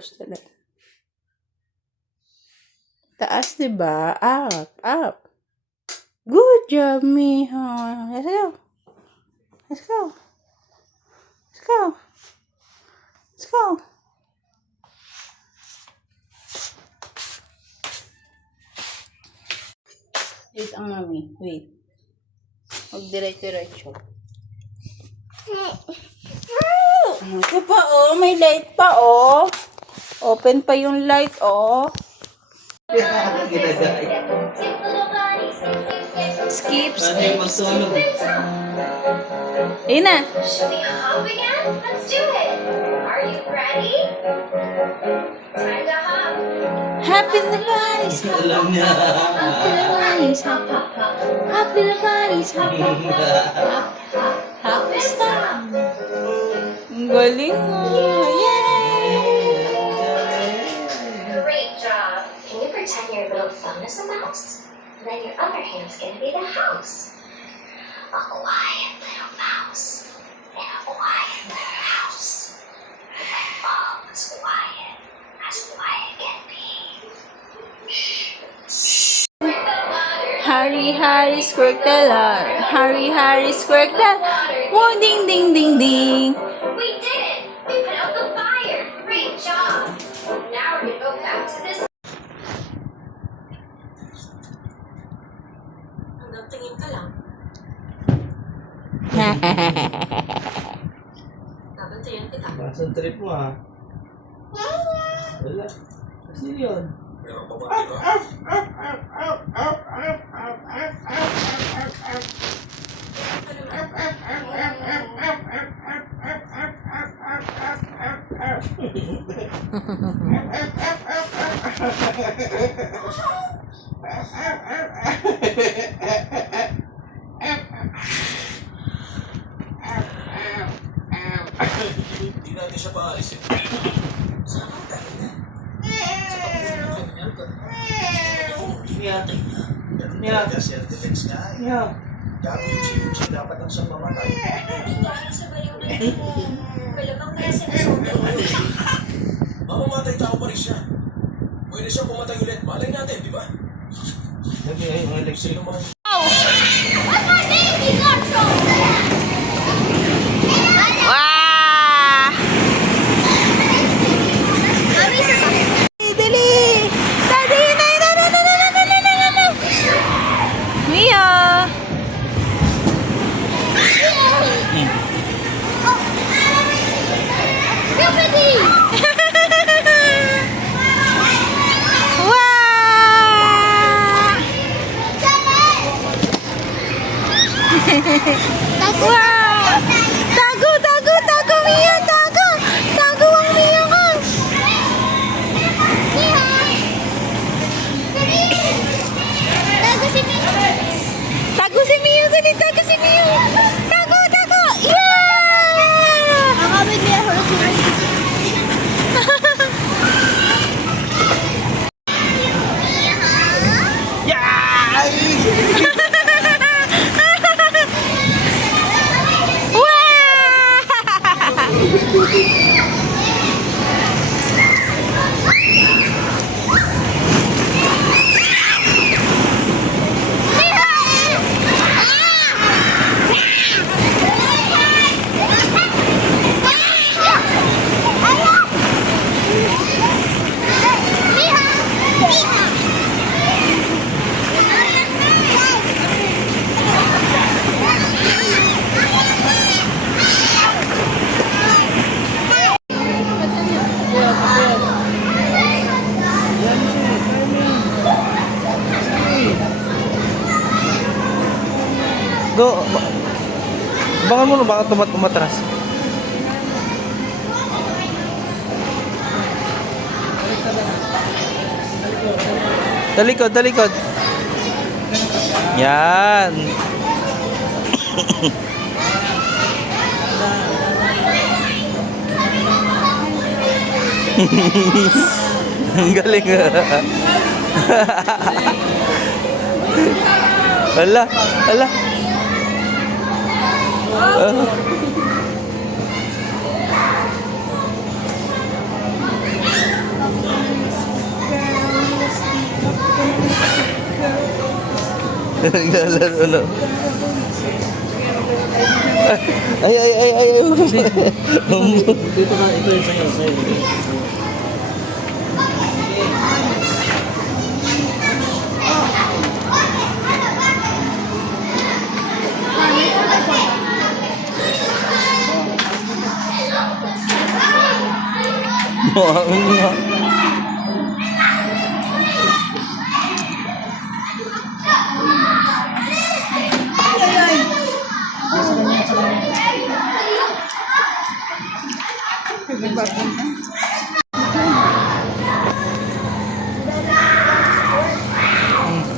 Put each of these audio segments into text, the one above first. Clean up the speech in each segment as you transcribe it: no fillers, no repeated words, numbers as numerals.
close the light. Taas, diba? Up, up. Good job, Miho. Let's go. Let's go. Let's go. Let's go. Wait ang mami. Wait. Huwag diretso-diretso. Ito pa, oh. May light pa, oh. Open pa yung light, oh. Skip, skip, skip. Ayun na. Should we hop again? Let's do it. Are you ready? Time to hop. Happy the bunnies, hop, hop, hop. Happy the bunnies, hop, hop, hop. Happy the bunnies, hop, hop, hop. Hop, hop, hop, stop. Ang galing mo. Yay! Great job. Can you pretend your little thumb is a mouse? Then your other hand's gonna be the house. A quiet little mouse in a quiet little house. All as quiet can be. Harry, Harry, squirt the ladder. Harry, Harry, squirt the whoa, ding, ding, ding, ding. We did it! We put out the fire! Great job! Now we're gonna go back to this. Hanggang tingin ka lang. Babantayan kita. Masang trip mo ah. Wala. Kasi yun. Meron pa ba, di ba? Hindi natin siya paalisin. Saan ang dahil na? Sa pagpupunod niya ka. Yeah. Ganun Yeah. talaga, self-defense nga eh. Yeah. Gagawin siya dapat ang siyang mamatay. Dahil sa bayaw na ito, malamang na sinusunod. Mamamatay tao pa rin siya. Pwede siyang pumatay ulit. Malay natin, di ba? Lagi ay ang election. Sino man? Wow! Dali! Dali! Mia! Wow! Tago, tago, tago, Mia! Tago! Tago ang Mia ko! Tago si Mia! Dali, tago si Mia! Tago, tago! Yeah! Nakabit niya ako Go. Bangan mo na baka umatras. Talikod, talikod. Yan. Ang galing. Ala, ala. Naglalaro na. Ay, ay, ay, ay, ay. Dito na, ito yung sa'yo, sa'yo.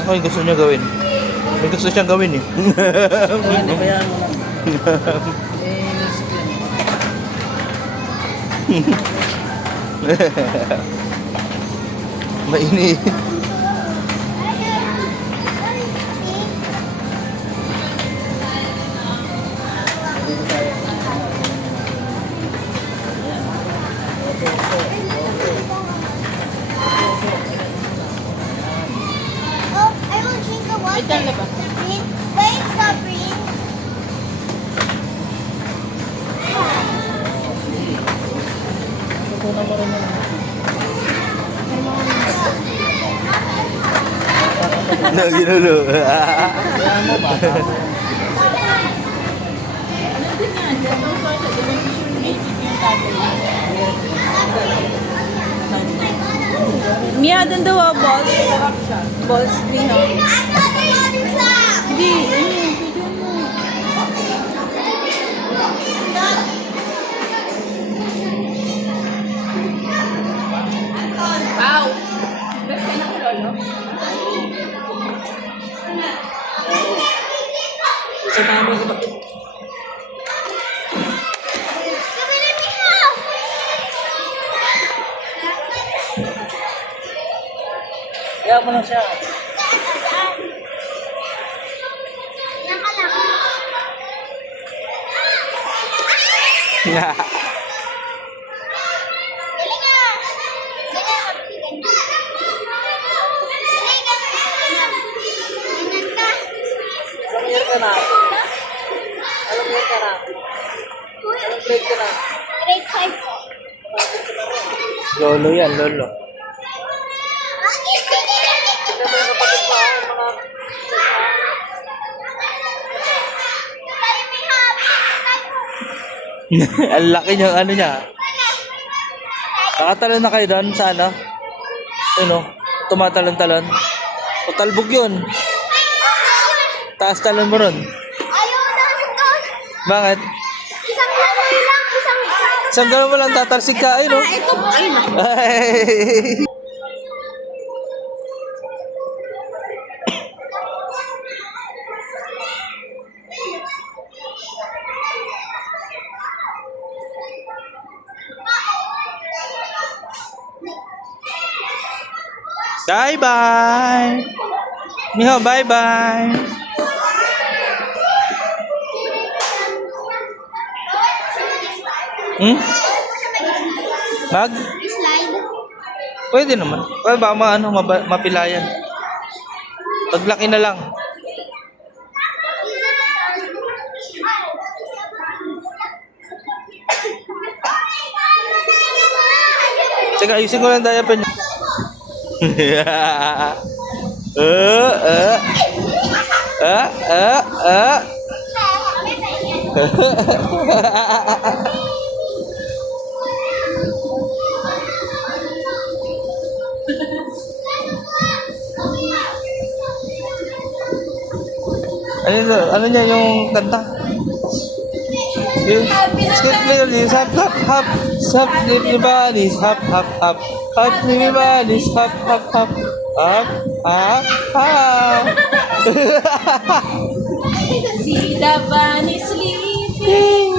Ano yung gusto niya gawin? May gusto siyang gawin eh. Hindi, bayaan mo lang. Mainit. Oh, I will drink the water. Green. Wait, stop, Green. No, ginulo. Bayaan mo, bata. Mia, dun daw ah, balls. Balls, Mia. Hindi, Wow! Best ka na ko, Lolo? Isa namin ko ba? Bayaan mo lang siya. Alam mo ka na. Alam mo ka na. Anong grade ka na? Grade 5 po. Lolo yan, lolo. Tignan mo yung kapatid mo, ang mga... Ang laki niya, ano niya. Nakatalon na kayo doon sa ano? Ano? Tumatalon-talon. O talbog yun. Taas talon mo ron. Ayaw namin doon. Bakit? Isang laro lang, isang Isang gano'n mo lang tatarsig ka, ayun o. ito, ayun. Ay. Bye-bye. Miho, bye-bye. Hmm? Mag? Slide. Pwede naman. Pwede ba mapilayan? Paglaki na lang. Sige, ayusin ko lang diaper niya. Ah, ah, ah. Ano niya yung kanta? Yung skip lyrics, hop, hop, hop. Hop, everybody's hop, hop, hop. Hop, everybody's hop, hop, hop. Hop, hop, hop. See the bunny sleeping,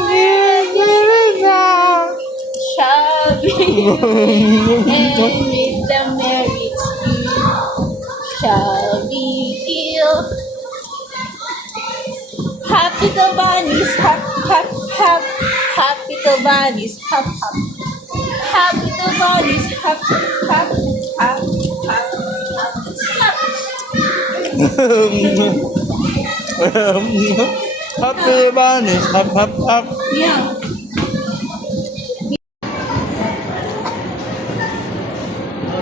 shabby, and with the merry tune, shall we feel happy the bunnies, hop, hop, hop, happy the bunnies, hop, hop, happy the bunnies, hop, hop, hop, hop, hop, hop. Happy bunnies, hop, hop, hop. Yeah.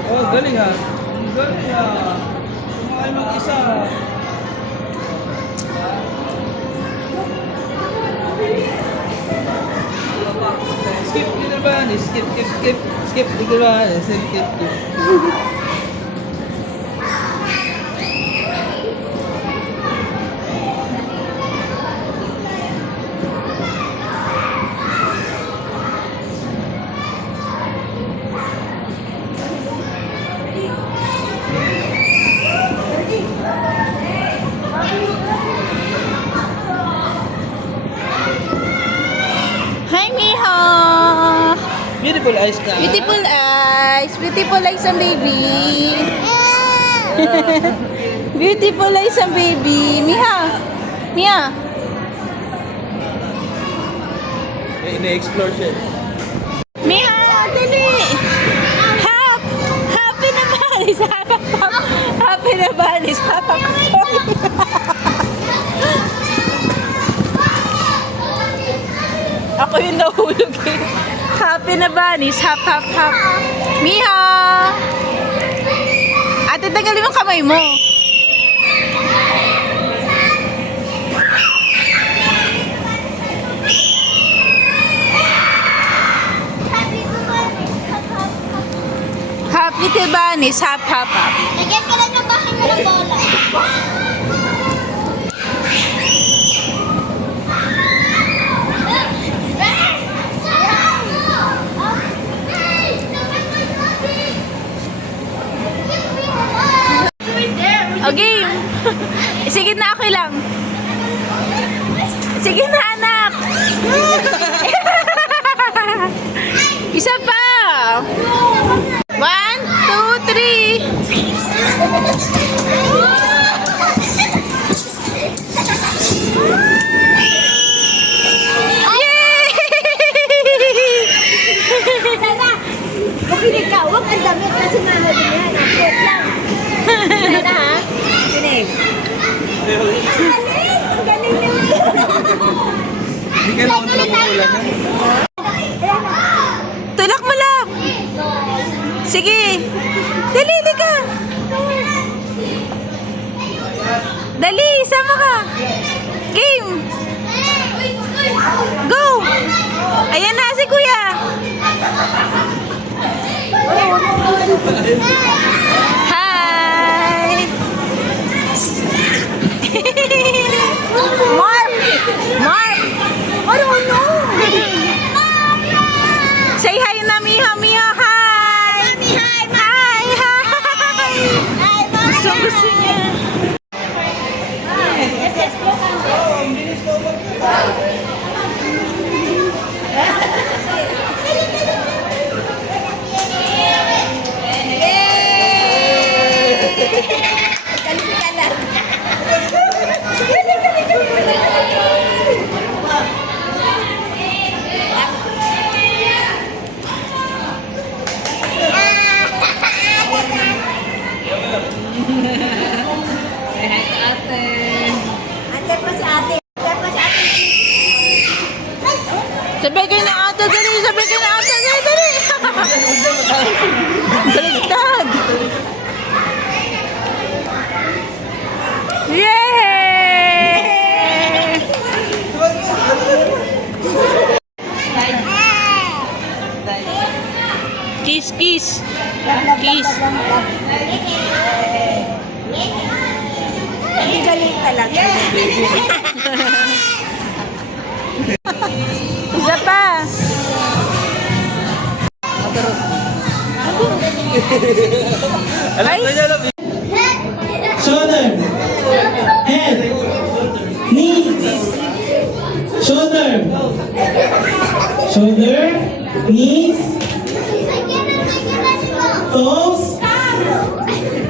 Oh, galing ha. Ang galing ha. Sumakay mag-isa. Skip little bunny, skip, skip, skip, skip little bunny, skip, skip, skip. Hi, Miho! Beautiful eyes ka. Beautiful eyes. Beautiful eyes ang baby. Beautiful eyes ang baby. Miha! Miha! May ina-explore siya. Miha! Dali! Hap! Happy na balis! Happy na balis! Ako yung nahulog eh. Happy na bunnies. Hap, hap, hap. Miha! Ate, tagalin mo kamay mo. Hap, little bunnies. Hap, hap, hap. Lagyan ka lang ng bakin mo ng bola. Okay. Sige na, ako lang. Sige na, anak. Isa pa. 1, 2, 3. Yay! Makinig ka, huwag ang damit na sumahod yan. Ang lang. Sana ha? Kinig. Ang galing naman. Hindi ka naman nagugulan ha? Tulak mo lang. Sige. Dali, dali ka. Dali, sama ka. Game. Go. Ayan na si kuya. Hi. Mark. Mark. Ano no? Say hi na, Miha. Miha, hi. Hi, hi. Hi. Gusto niya. Sabay kayo na ate, dali! Sabay kayo na ate, dali! Dali! Baligtad! Yay! Kiss, kiss! Kiss! Ang galing talaga. Isa pa! Alam na niya alam. Shoulder, head, knees, shoulder, shoulder, knees, toes.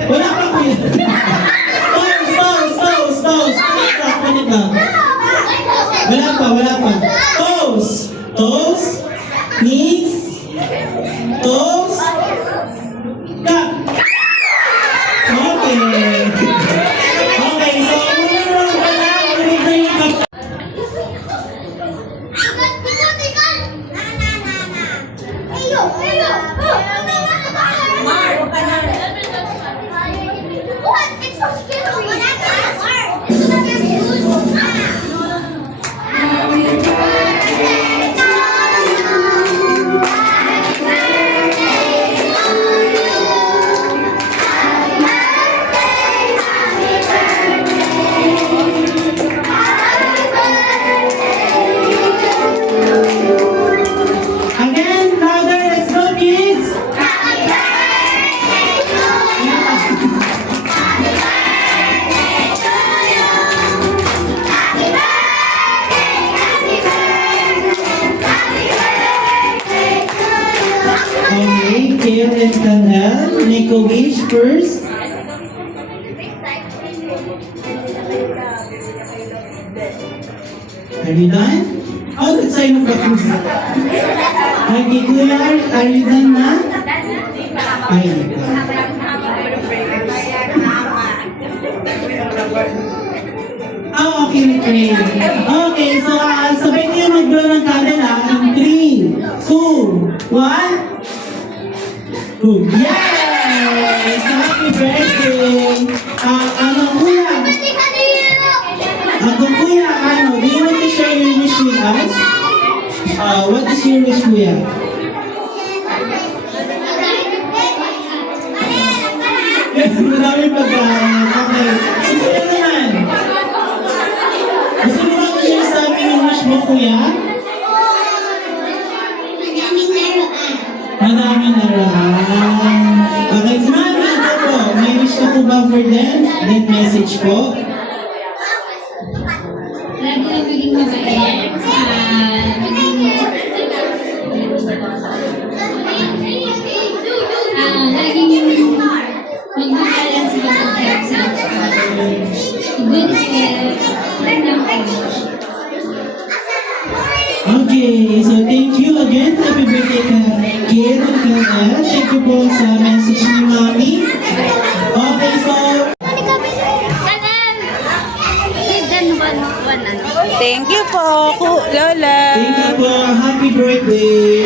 Wala pa kuya. Toes. Minute lang. Wala pa. Toes, knees, toes, ka. Okay. Okay, so muna lang make a wish first. Are you done? Oh, that's sign of tapos. Okay, Kuya, are you done na? Ay, oh, okay, pray. Okay, so sabay niyo mag-blow ng candle in 3, 2, 1. Boom. Yes! Happy birthday! Kuya? Kuya, do you want to share your wish with us? What is your wish, Kuya? Marami pagkain. Okay. So, Kuya naman. Gusto mo bang share sa amin yung wish mo, Kuya? Madaming naroon. Okay, si Mami, ito po. May wish ka po ba for them? That message po. Lagi lang maging mabait. Laging mag-balance sa pag-help sa good health. Okay, so thank you again. Happy birthday Kid and Kaya. Thank you po sa message ni Mami. Okay, so... Thank you po, Lola. Thank you po. Happy birthday.